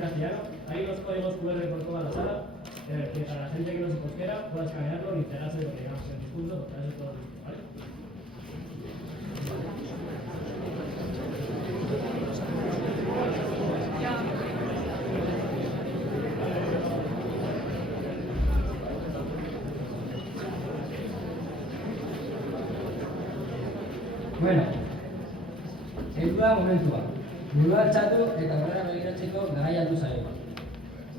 en castellano. Hay unos códigos QR por toda la sala que para la gente que no se considera pueda escanearlo y enterarse de lo que digamos en el discurso, porque eso es todo, ¿vale? Bueno, heldu da momentua. Burua altxatu eta aurrera begiratzeko garaia du zaio.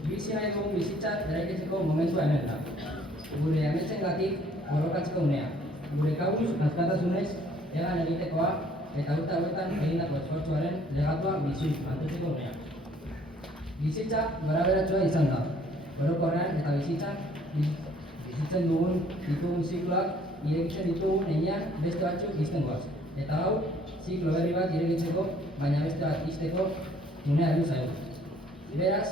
Bizi nahi dugun bizitza eraikitzeko momentua hemen da. Gure ametsengatik borrokatzeko unea. Gure kabuz askatasunez egan egitekoa eta urte hauetan egindako esfortzuaren legatua bizi mantentzeko unea. Bizitza gorabeheratsua izan da. Orokorrean eta bizitzen ditugun zikloak irekitzen ditugun heinean beste batzuk ixten goaz. Eta hau, ziklo berri bat irekitzeko, baina beste bat ixteko unea heldu zaigu. Beraz,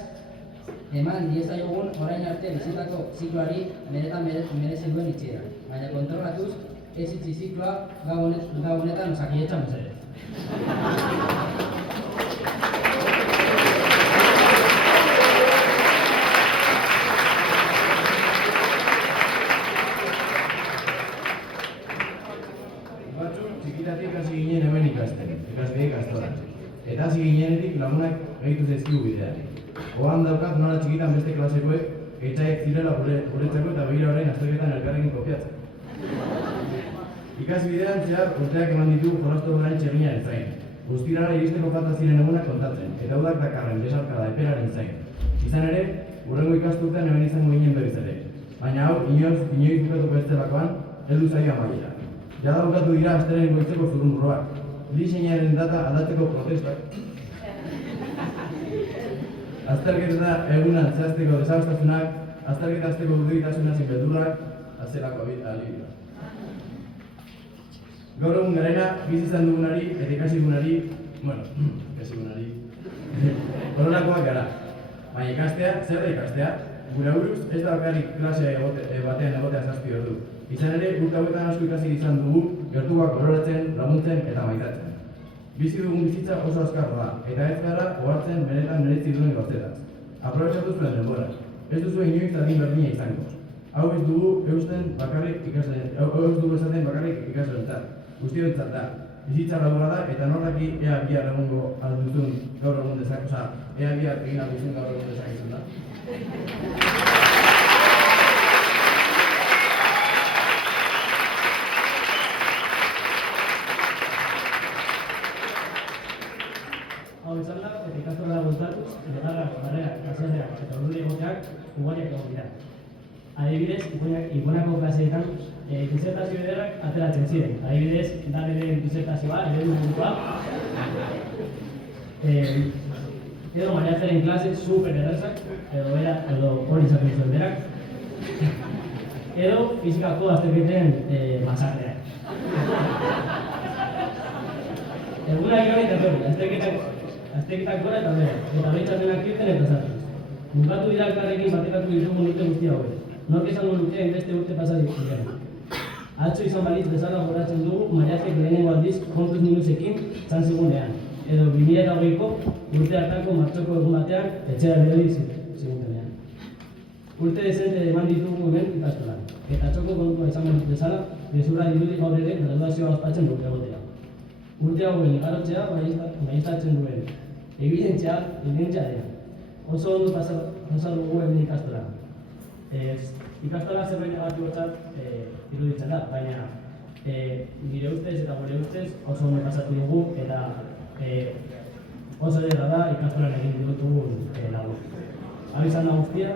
eman diezaiogun orain arte bizitako zikloari benetan merezi duen itxiera. Baina kontrolatuz, ez itxi zikloa gau honetan Osakidetzan mesedez. Txikitatik hasi ginen hemen ikasten, ikasle ikastoran. Eta hasi ginenetik lagunak gehitu zaizkigu bideari. Oan daukat nola txikitan beste klasekoek etxaiek zirela guretzako eta begira orain azterketan elkarrekin kopiatzen. Ikasbidean zehar urteak eman ditugu jolastu orain txeginaren zain. Guztirara iristeko falta ziren egunak kontatzen, eta udak dakarren besarkada eperaren zain. Izan ere, hurrengo ikasturtean hemen izango ginen berriz ere. Baina hau, inoiz bukatuko ez delakoan, heldu zaio amaiera. Jada bukatu dira astelen goitzeko zurrumurroak. Diseinaren data aldatzeko protestak. Azterketa egunan zehazteko desabastasunak, azterketa azteko urduritasuna zein beldurrak, azterako alibioa. Gaur egun garena, bizi izan dugunari eta ikasi dugunari, horrelakoak gara. Baina ikastea, zer da ikastea? Gure aurruz ez da bakarrik klase batean egotea 7 ordu. Izan ere, urte hauetan asko ikasi izan dugu, gertuak baloratzen, laguntzen eta maitatzen. Bizi dugun bizitza oso azkarra da, eta ez gara ohartzen benetan merezi duen gauzetaz. Aprobetxatu zuen denbora. Ez duzu inoiz adin berdina izango. Hau ez dugu esaten bakarrik ikasleentzat. Guztiontzat da. Bizitza laburra da eta norraki ea bihar egongo alduzun gaur egun dezakoza, ea bihar egin alduzun gaur egun dezakezun da. Hau izan da, eta ikastorara bultatuz, legarrak, barrerak, klaseak eta urduri egoteak ugariak egon dira. Adibidez, Iponako klaseetan disertazio ederrak ateratzen ziren. Adibidez, Daneren disertazioa, eredu burukoa. Edo Mariatzaren klase super ederrak, edo hori izaten zuen berak. Edo fizikako azterketen masakreak. Egunak gora eta torri, azterketak gora eta bera, eta behitzatenak irten eta zartu. Mugatu dira elkarrekin batekatu ditugun urte guztia hori. Nork izango lukeen beste urte pasadik ziren. Atzo izan balitz bezala goratzen dugu Mariatzek lehenengo aldiz kontuz minusekin zan zigunean. Edo 2008ko urte hartako martxoko egun batean etxera bidali zigunean. Urte dezente eman ditugu hemen ikastolan. Eta txoko kontua izan balitz bezala, gezurra dirudi gaur ere graduazioa ospatzen dut egotea. Urte hauen igarotzea baiestatzen duen. Evidentzia dena. Oso ondo pasa dugu hemen ikastola. Ikastola zerbait negatibotzat iruditzen da, baina nire ustez eta gure ustez oso ondo pasatu dugu eta oso ederra da ikastolan egin ditugun lagun. Hau izan da guztia.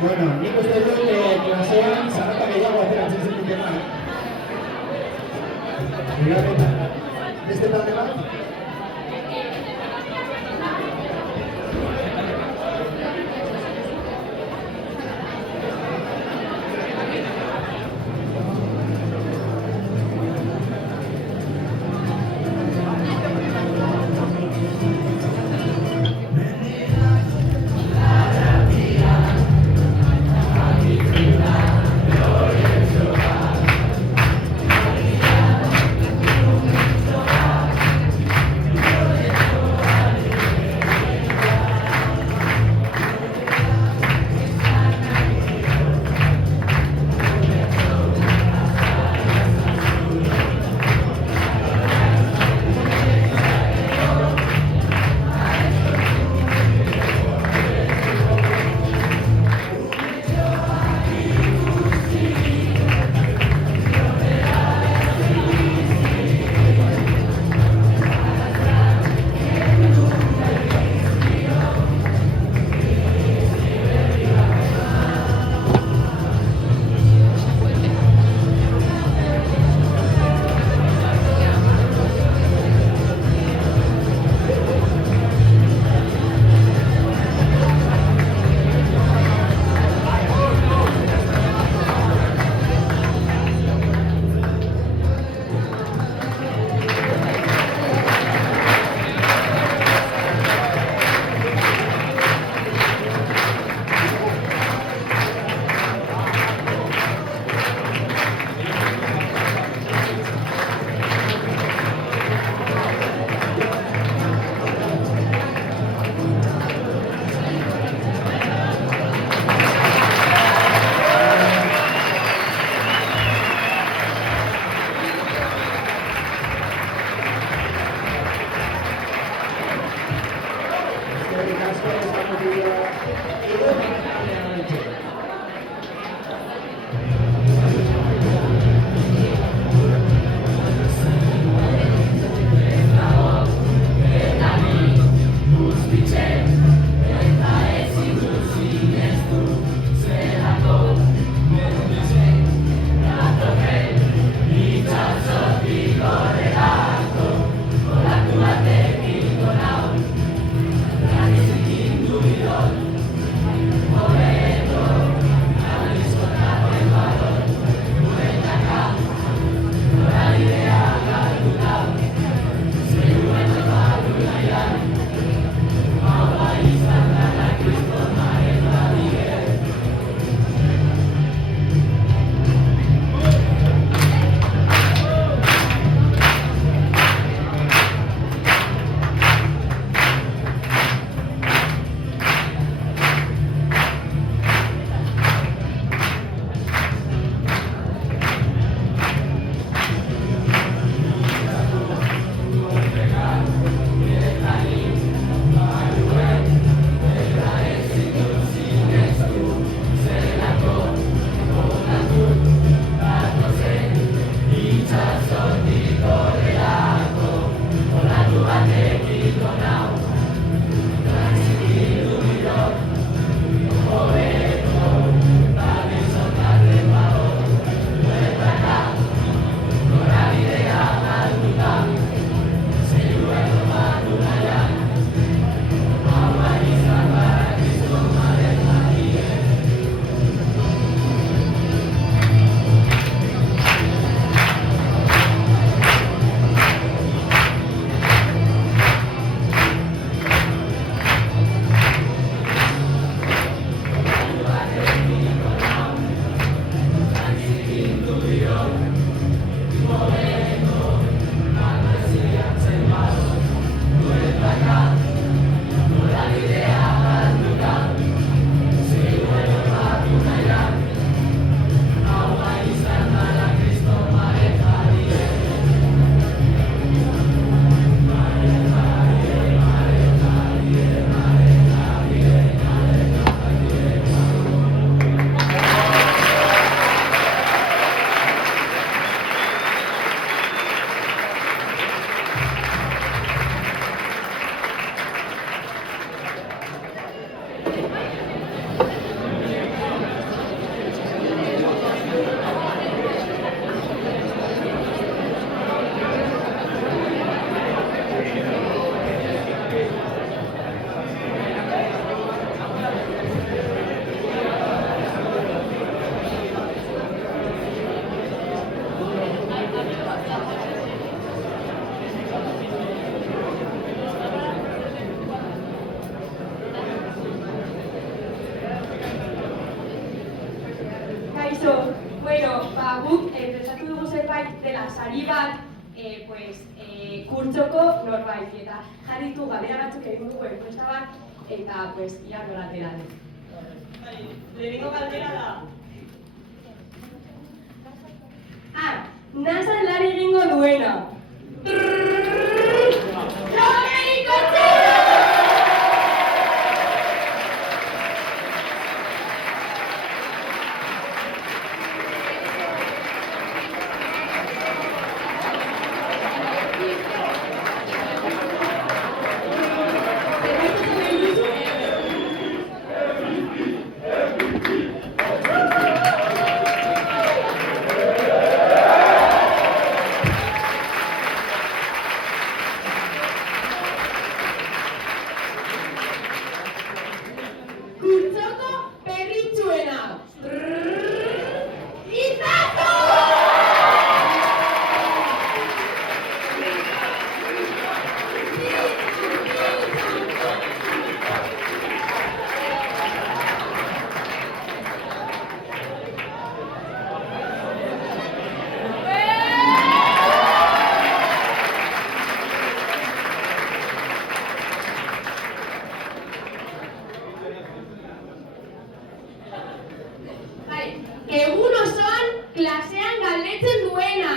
Bueno, nik uste dut klasean zarata gehiago ateratzen zituztela. Bigarrena, beste talde bat? guk prestatu dugu zerbait dela sari bat, kurtsoko norbait, eta jarritu galdera batzuk egin dugu enkuesta bat, eta ia nola atera den. Lehenengo galdera da. NASA lan egingo duena. Kurtsoko berritsuena. Izako! Egun osoan klasean galdetzen duena.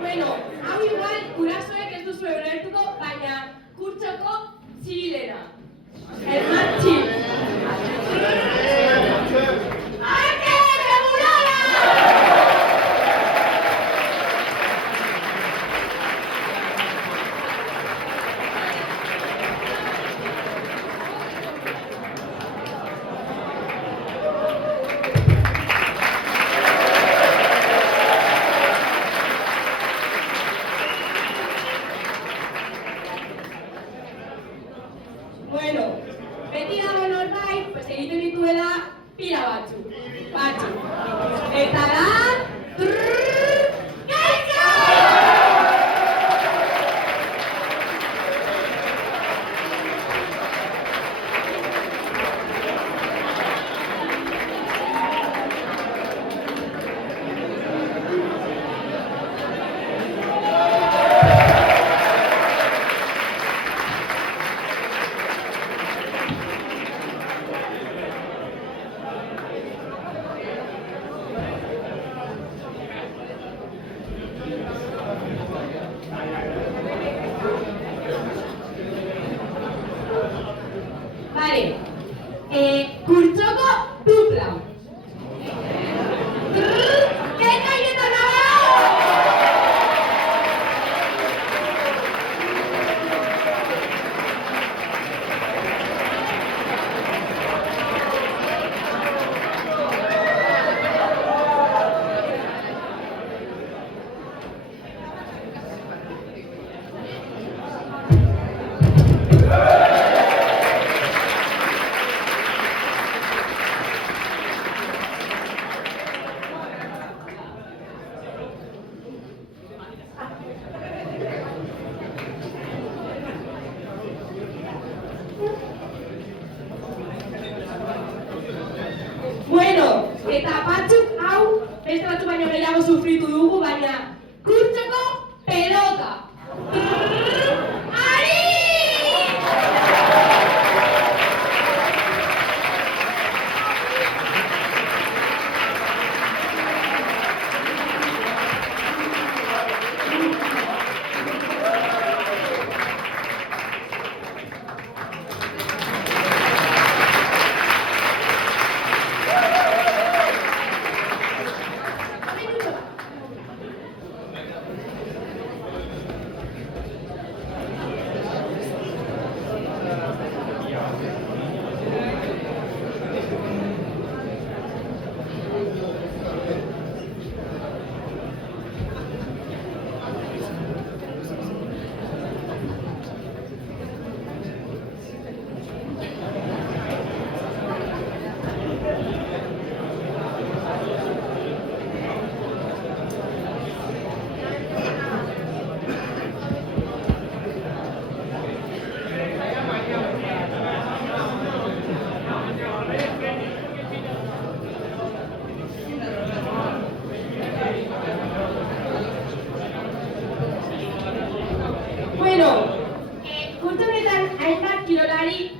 Bueno, hau igual gurasoek ez duzu ulertuko, baina kurtsoko txilera. El más chill. ¡Arte regulada! Bueno, beti dago norbait, egiten dituela pila batzuk. Eta da... Gaitza! Vale, kurtsoko dupla. Gaitza egiten dago! Bueno, eta batzuk hau, beste batzuk baino gehiago sufritu dugu, baina kurtsoko pelota. Ari!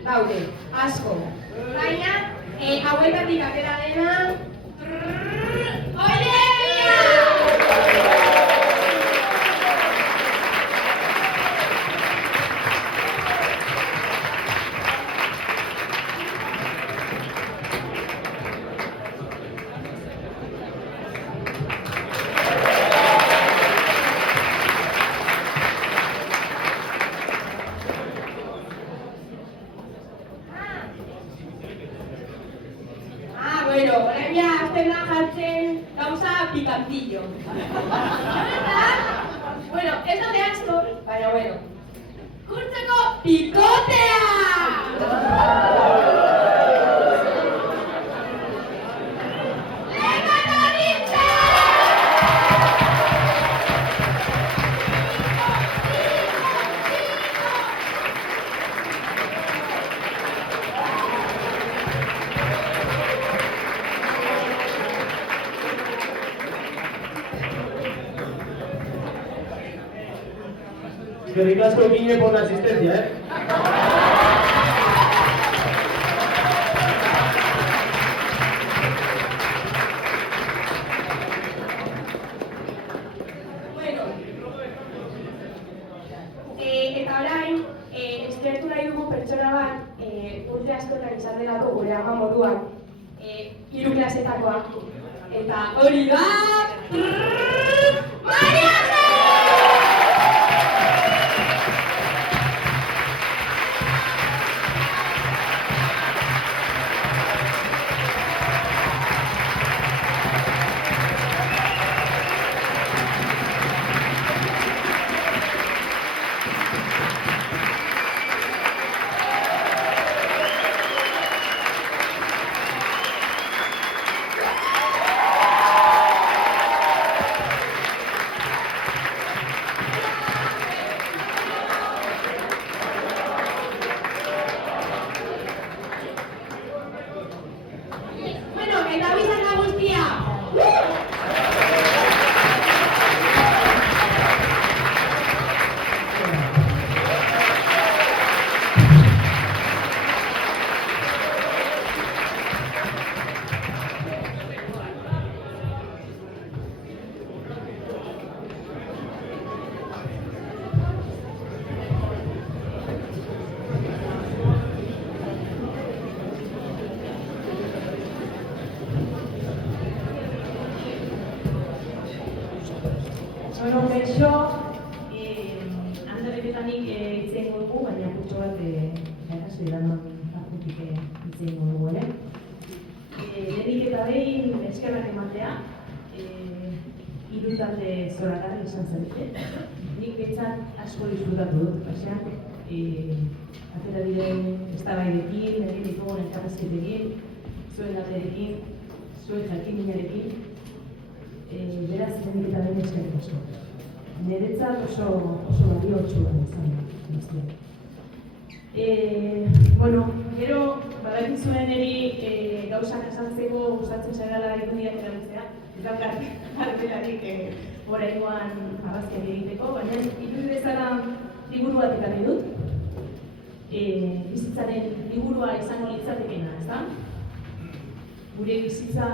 daude, asko. Baina, hauetatik atera dena... Oileria! Bueno, orain ja azten da jartzen gauza pikantillo. Bueno, ez daude asko, baina bueno. Kurtzeko pikotea! Eskerrik asko Gine por la asistencia, Bueno, eta orain, eskertu nahi dugu pertsona bat, urte askotan izan delako gure ama moduan, 3 klasetakoa. Eta hori da... Maria Ángeles! Bueno, eta bizan da guztia! Bueno, kaixo, handeleketanik hitz egingo dugu, baina kurtso bat irakasle eraman partetik hitz egingo dugu ere. Lehenik eta behin eskerrak ematea, 3 talde zoragarri izan zarete. Nik behintzat asko disfrutatu dut, pasean, atera diren eztabaidekin, egin ditugun elkarrizketekin, zuen alderekin, zuen jakin-minarekin. Beraz, lehenik eta behin eskerrik asko. Niretzat oso baliotsua izan da. Bueno, gero, badakizuen eri gauzak esantzeko gustatzen zaidala irudiak erabiltzea. Ez daukar kartelarik oraingoan argazkiak egiteko, baina irudi bezala liburu bat ekarri dut. Bizitzaren liburua izango litzatekeena, ezta? Gure bizitza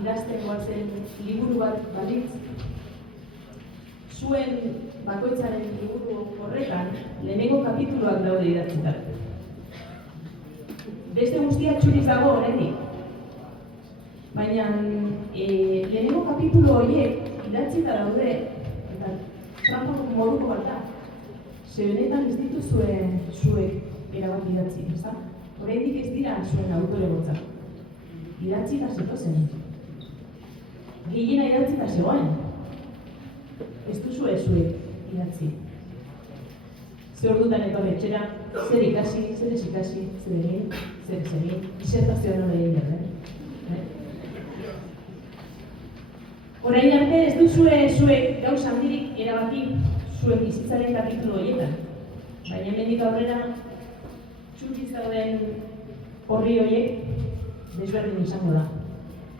idazten goazen liburu bat balitz, zuen bakoitzaren liburu horretan lehenengo kapituluak daude idatzita. Beste guztia txuriz dago oraindik. Baina lehenengo kapitulu horiek idatzita daude, eta trampa moduko bat da. Ze honetan ez dituzue zuek erabat idatzi, ezta? Oraindik ez dira zuen autoregotzak. Idatzita zetozen. Gehiena idatzita zegoen. Ez duzue zuek idatzi. Ze ordutan etorri etxera, zer ikasi, zer ez ikasi, zer egin, zer ez egin, disertazioa nola egin behar, Orain arte ez duzue zuek gauza handirik erabaki zuen bizitzaren kapitulu horietan. Baina hemendik aurrera, txuriz dauden horri horiek desberdin izango da.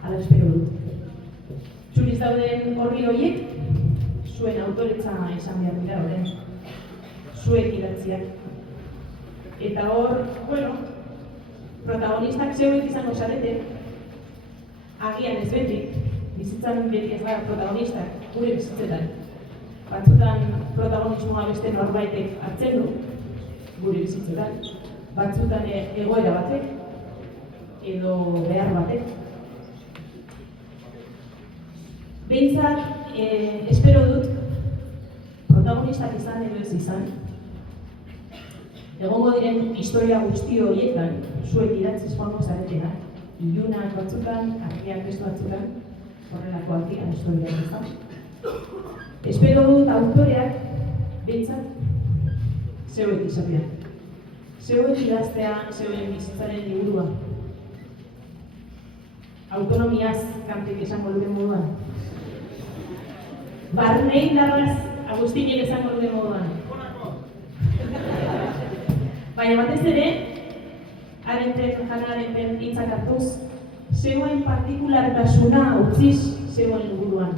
Hala espero dut. Txuriz dauden horri horiek zuen autoretza izan behar dira horren. Zuek idatziak. Eta hor, bueno, protagonistak zeuek izango zarete, agian ez beti, bizitzan beti ez gara protagonistak, gure bizitzetan. Batzutan protagonismoa beste norbaitek hartzen du, gure bizitzetan. Batzutan egoera batek, edo behar batek. Behintzat, espero dut, protagonistak izan edo ez izan, egongo diren historia guzti horietan, zuek idatziz joango zaretena, ilunak batzutan, argiak beste batzutan, horrelakoak dira historia izan. Espero dut autoreak, behintzat, zeuek izatea. Zeuek idaztea, zeuen bizitzaren liburua. Autonomiaz kantek esango duten moduan. Barne indarraz Agustinek esango duten moduan. Baina batez ere, Arenten hitzak hartuz, zeuen partikulartasuna utziz zeuen liburuan.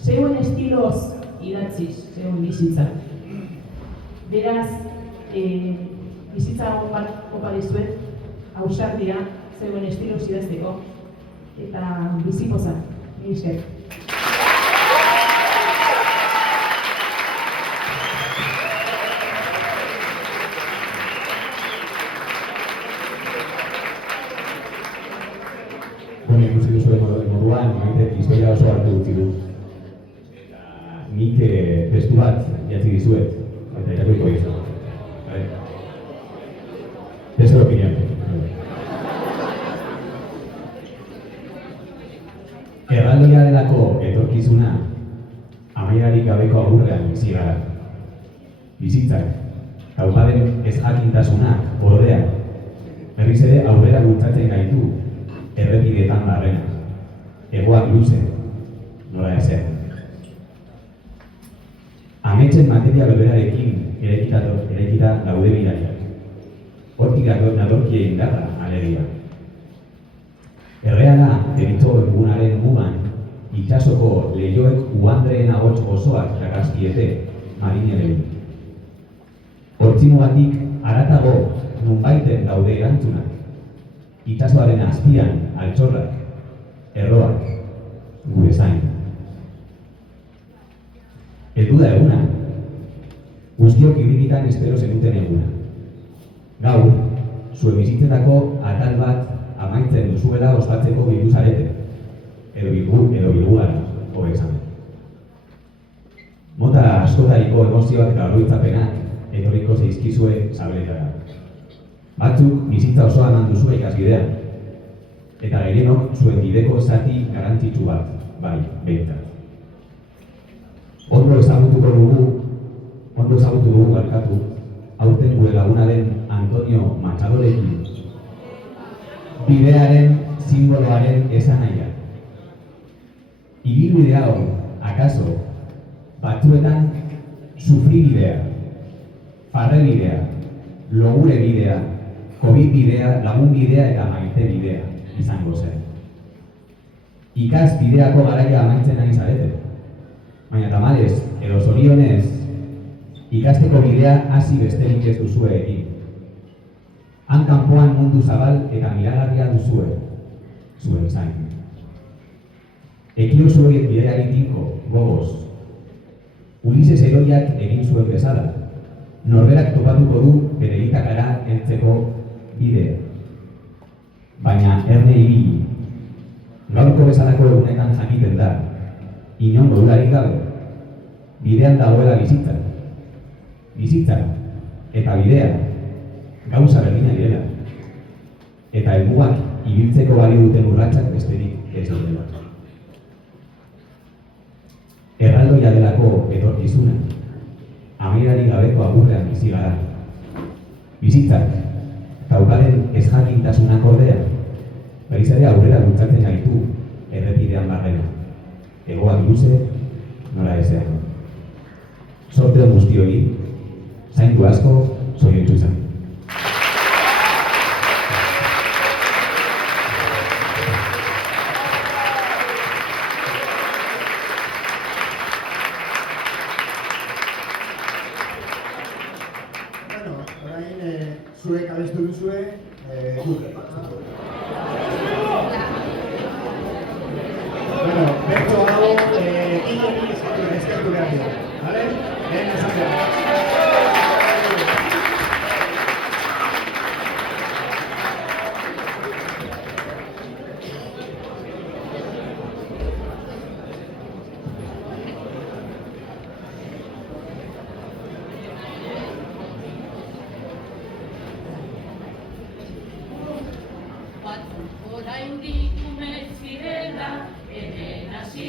Zeuen estiloz idatziz, zeuen bizitza. Beraz, bizitza on bat opa dizuet, ausardia, zeuen estiloz idazteko, eta bizipoza, mila esker. Ikusi duzuen moduan, Maitek historia oso hartu utzi du. Nik testu bat jatzi dizuet, eta irakurriko dizuet. Testu opinión. Erraldoia delako etorkizuna amaierarik gabeko agurrean bizi gara. Bizitzak, taupaden ezjakintasunak ordea, berriz ere aurrera bultzatzen gaitu errepideetan barrena, egoak luze, nola ezer. Ametsen materia berberarekin eraikita daude bidaiak. Hortik natorkie indarra alegia. Erreala deritzo egunaren mugan, itsasoko lehioek uandreen ahots osoak rakaskiete marinerei. Hortzimugatik haratago nunbaiten daude erantzunak. Itsasoaren azpian altxorrak, erroak, gure zain. Heldu da eguna, guztiok irrikitan espero zenuten eguna. Gaur, zuen bizitzetako atal bat amaitzen duzuela ospatzeko bildu zarete, edo bilgugara, hobe esan. Mota askotariko emozioak eta oroitzapenak etorriko zeizkizue sabeletara. Batzuk bizitza osoa eman duzue ikasbidean, eta gehienok zuen bideko zati garrantzitsu bat, bai, behintzat. Ondo ezagutu dugu barkatu, aurten gure lagunaren Antonio Machadorekin, bidearen simboloaren esanahia. Ibilbide hau, akaso, batzuetan sufribidea, farrebidea, logure bidea, COVID bidea, lagun bidea eta maite bidea izango zen. Ikas bideako garaia amaitzen ari zarete. Baina tamalez, edo zorionez, ikasteko bidea hasi besterik ez duzue egin. Han kanpoan mundu zabal eta miragarria duzue, zuen zain. Ekio zuen bideari tinko, gogoz. Ulises heroiak egin zuen bezala. Norberak topatuko du bere itakara heltzeko bidea. Baina erne ibili. Gaurko bezalako egunetan jakiten da, inongo dudarik gabe, bidean dagoela bizitza. Bizitza eta bidea gauza berdina direla. Eta helmugak ibiltzeko bali duten urratsak besterik ez dutela. Erraldoia delako etorkizuna, amaierari gabeko agurrean bizi gara. Bizitzak, taukaren ezjakintasunak ordea, berriz ere aurrera bultzatzen gaitu errepidean barrena. Egoak luze, nola ezean. Sorte on guztioi, zaindu asko, zoriontsu izan. Zuek abestu duzue, Bueno, bertso hau, Guillemi eskertu behar dira, bale? Lehen esan behar. Oraindik ume zirela, hemen hasi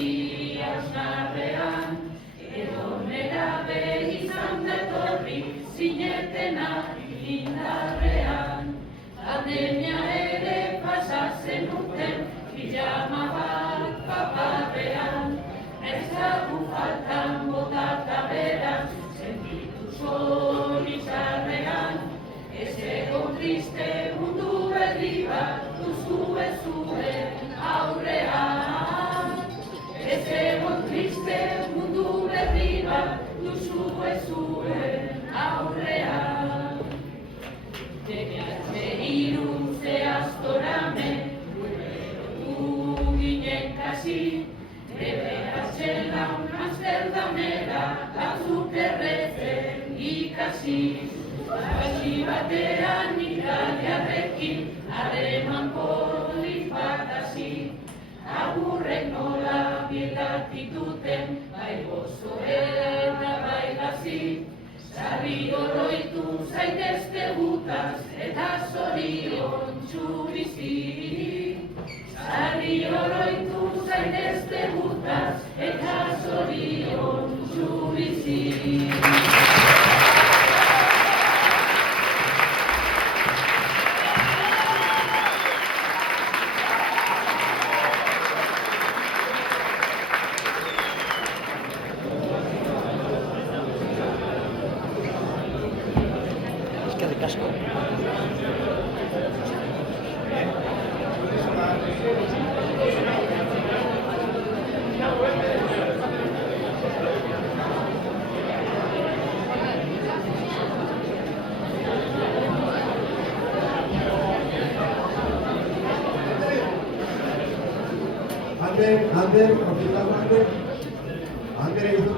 hausnarrean, edo nerabe izan datorri zinetena indarrean. Pandemia ere pasa zenuten, pijama bat paparrean, ezagun faltan botata beran, sentitu zorizarrean, ez egon triste mundu berri bat, duzue zuen aurrean. Ez egon triste mundu berri bat, duzue zuen aurrean. Temeatze irutze astorame, gurerotu ginen kasi, beberatzen laun Amsterdamera, batzuk erretzen ikasi. Basi batean italiarrekin, harreman polit bat hasi, agurrek nola bildatituten, bai gozo eta bai gazi. Sarri oroitu zaitezte gutaz, eta zoriontsu bizi. Sarri oroitu zaitezte gutaz, eta zoriontsu bizi. Ander, konfirmatu Ander. Ander egin du.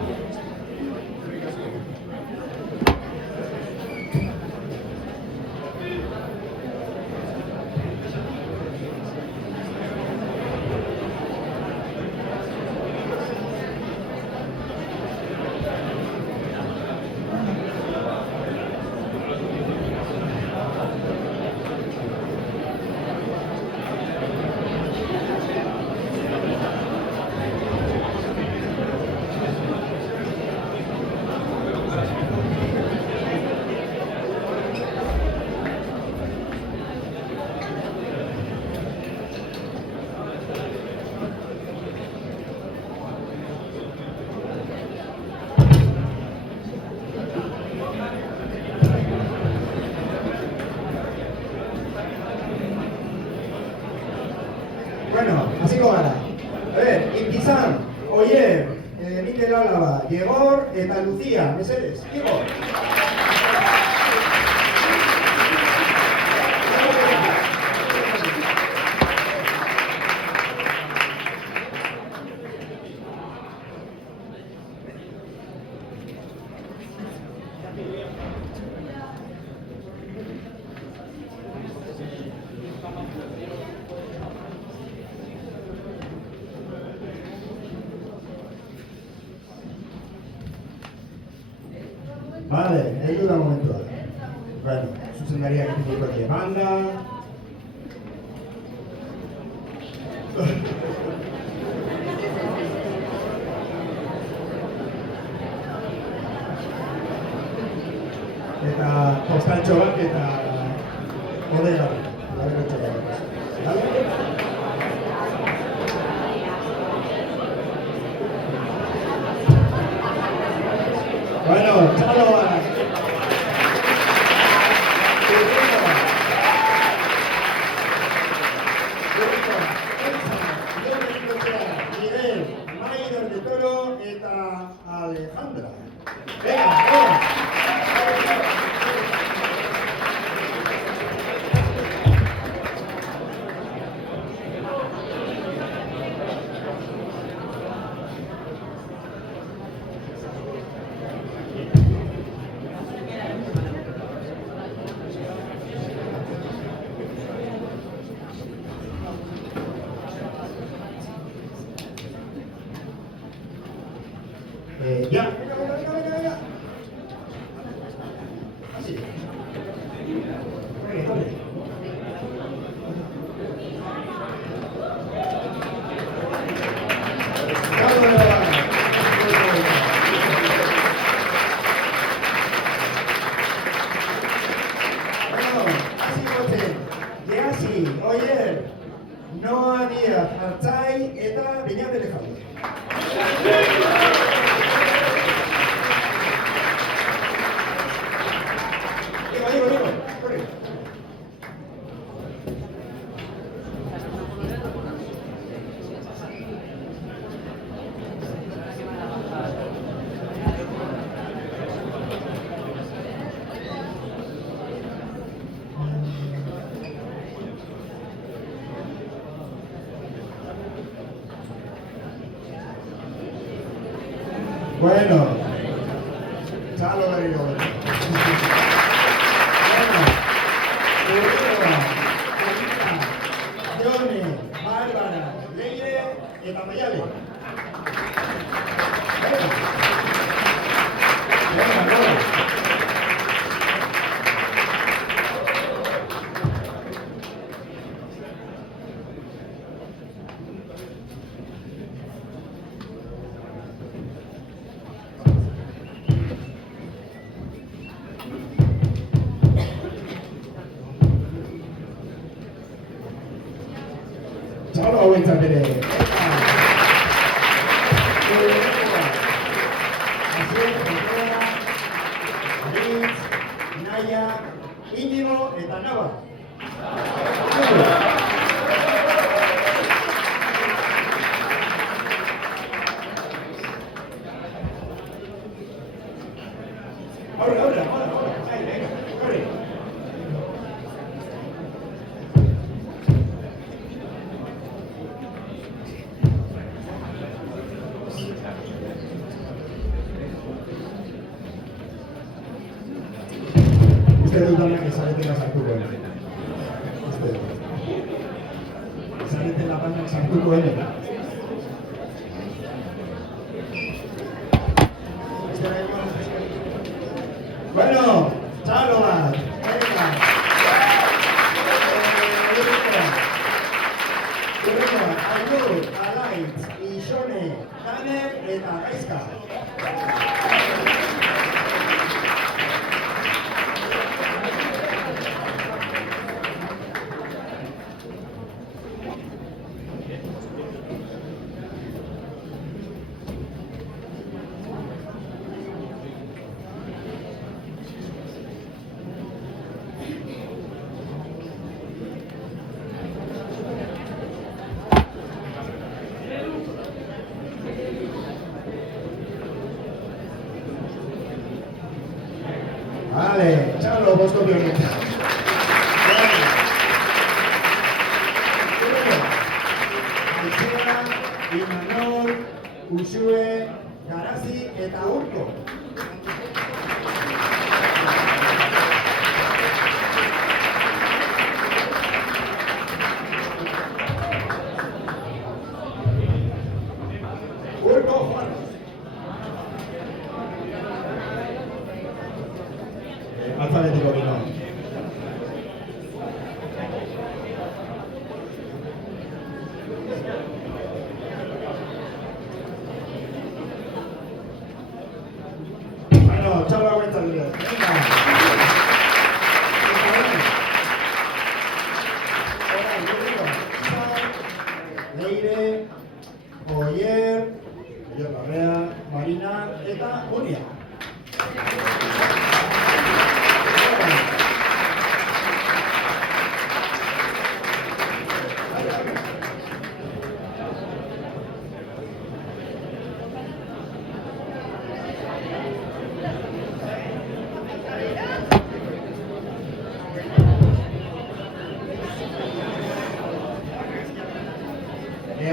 Bueno, hasiko gara. Izan, Oier, Mikel Álava, Yegor eta Lucía, mesedez, Yegor. Vale, heldu da momentua. Bueno, zuzendariak egiteko banda. Eta postantxo bat eta odega bat. Vale? Bueno, txaloa! Miguel, Maider de Toro eta Alejandra. Venga, venga! Bueno, txalo berriro. Jone, Bárbara, Leire eta Maiale. Txalo hauentzat ere. Naia, Inigo eta Nava. Ahora. Venga, corre. Uste dut danak ezaretela sartuko ere. Uste dut. Ezaretela banak sartuko ere. Bueno, txalo bat. Venga. Aitor, Alaitz, Ixone, Taner eta Gaizka. Vale, txalo, bosko pioneta. Aitzera, Imanol, Uxue, Garazi eta Urko. Urko, Juan. Alfabético vino. Bueno, txalo hauentzat dira. Venga. Leire, Oyer, Larrea, Marina eta Unia.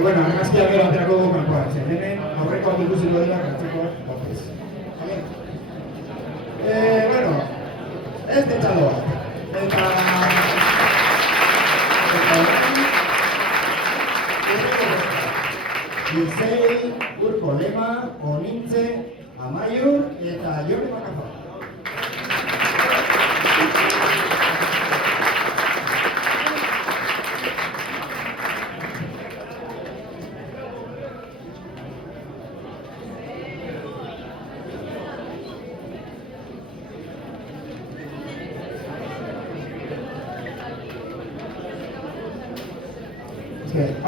Bueno, argazkiak gero aterako dugu kanpoan, zen hemen aurrekoak ikusiko dira kantzikoak batez. Bueno, ez txalo bat. Gilzei, Urko Lema, Onintze, Amaiur eta Jone Makafa.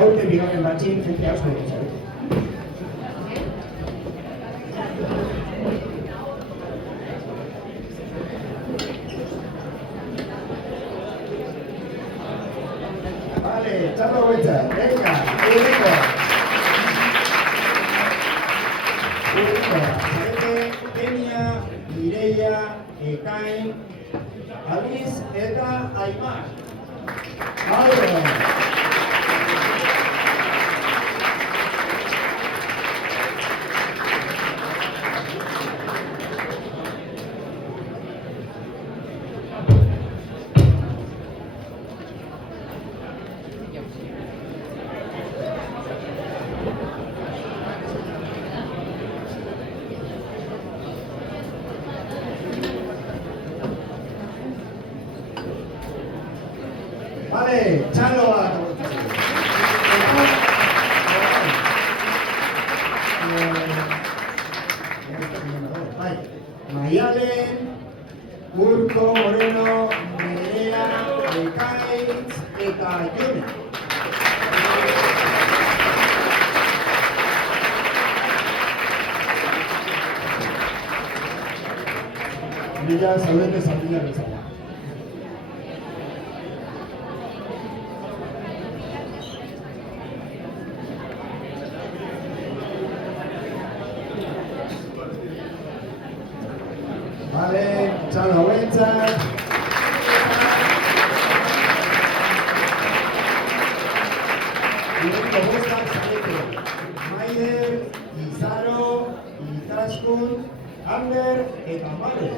Aurte bigarren batxin jente asko egin zaret. Vale, txalo hauentzat, venga, Urko. Zarete, Kenia, Mireia, Ekain, Aliz eta Aimar. Aurre! Vale, txaloa. Bai, Maialen, Urko, Moreno, Nerea, Ekaitz eta Jone. Mila zaudete zaldila bezala. Vale, txalo hauentzat. Irenko bostak zarete. Maider, Izaro, Izaskun, Ander eta Mare.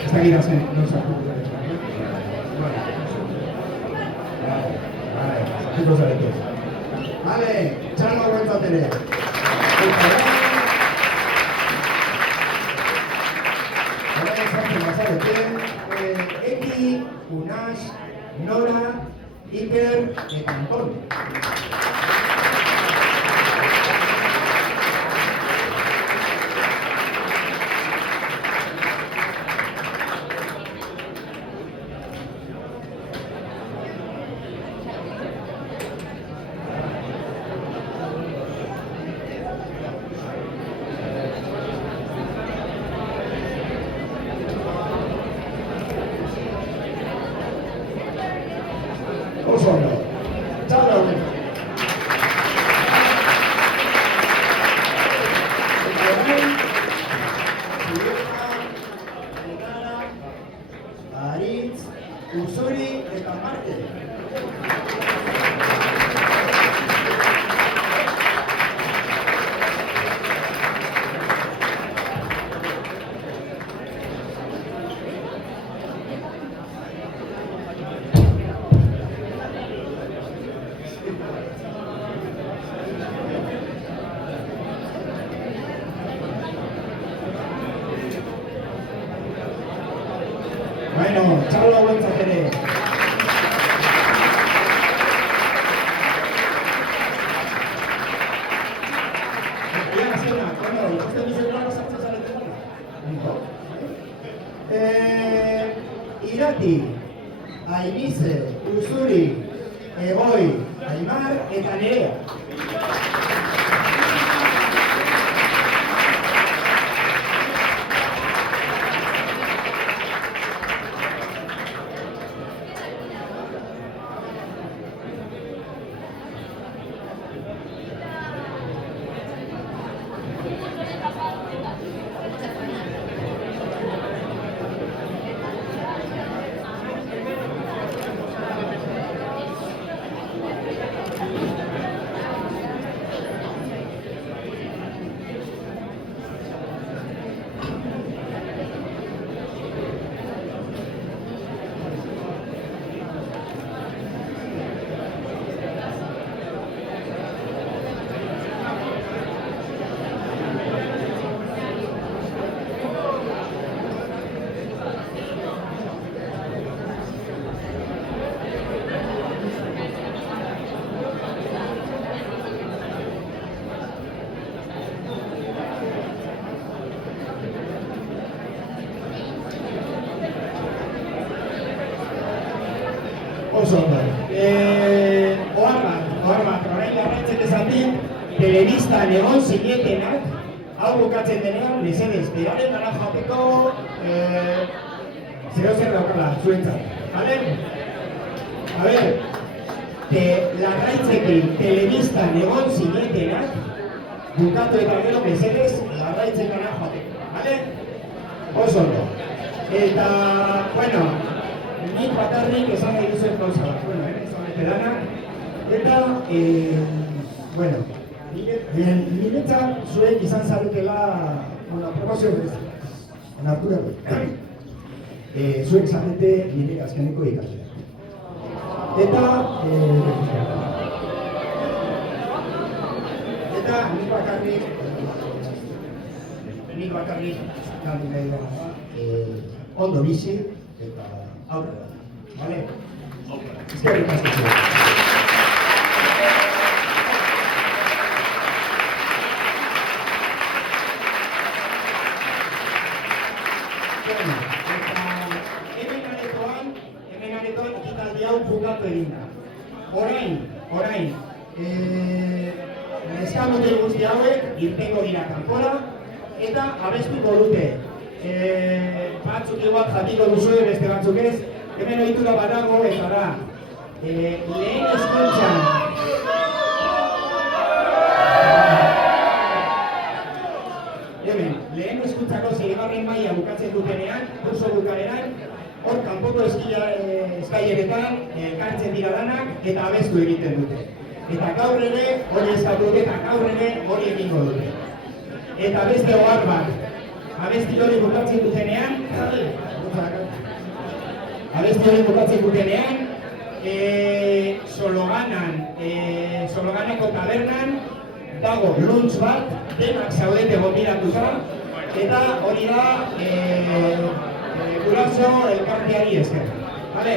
Ez da gira zen, no sartuko zarete. Vale, sartuko zarete. Vale, txalo hauentzat ere. Eki, Unax, Nora, Iker eta Anton. Oso ondo. Txalo hauentzat. Aritz, Ursuri eta Marte. Bueno, txalo hauentzat ere. Ia zena, bueno, ikusten dizuetako sartzen zaretela. Irati, Ainize, Usuri, Egoi, Aimar eta Nerea. Oso ondo. Oharrak, orain jarraitzen ezatik, telebistan egon zinetenak, hau bukatzen denean, mesedez, beraren gara jateko, zero zer daukala, zuentzat. Bale? A ber, larraitzekin telebistan egon zinetenak, bukatu eta gero mesedez, larraitzen gara jateko. Bale? Oso ondo. Eta, bueno, nik bakarrik esan nahi duzuen gauza bat, esan nahi dana, eta, bueno, niretzat zuek izan zarutela, promozio berezia, onartu dugu. zuek zarete nire azkeneko ikaslea. Eta nik bakarrik galdu nahi dela ondo bizi eta aurrera. Bale? Eskerrik asko. Hemen aretoan ekitaldi hau bukatu egin da. Orain, neskamotel guzti hauek irtengo dira kanpora eta abestuko dute. Batzuk igual jatiko duzue, beste batzuk ez. Hemen ohitura badago eta da. Lehen hezkuntzan lehen hezkuntzako 6. maila bukatzen dutenean, kurso bukaeran, hor kanpoko eskaileretan elkartzen dira danak eta abestu egiten dute. Eta gaur ere hori eskatu dute eta gaur ere hori egingo dute. Eta beste ohar bat, abesti hori bukatzen dutenean, Sologanako tabernan dago lunch bat, denak zaudete gonbidatuta, eta hori da guraso elkarteari esker. Vale?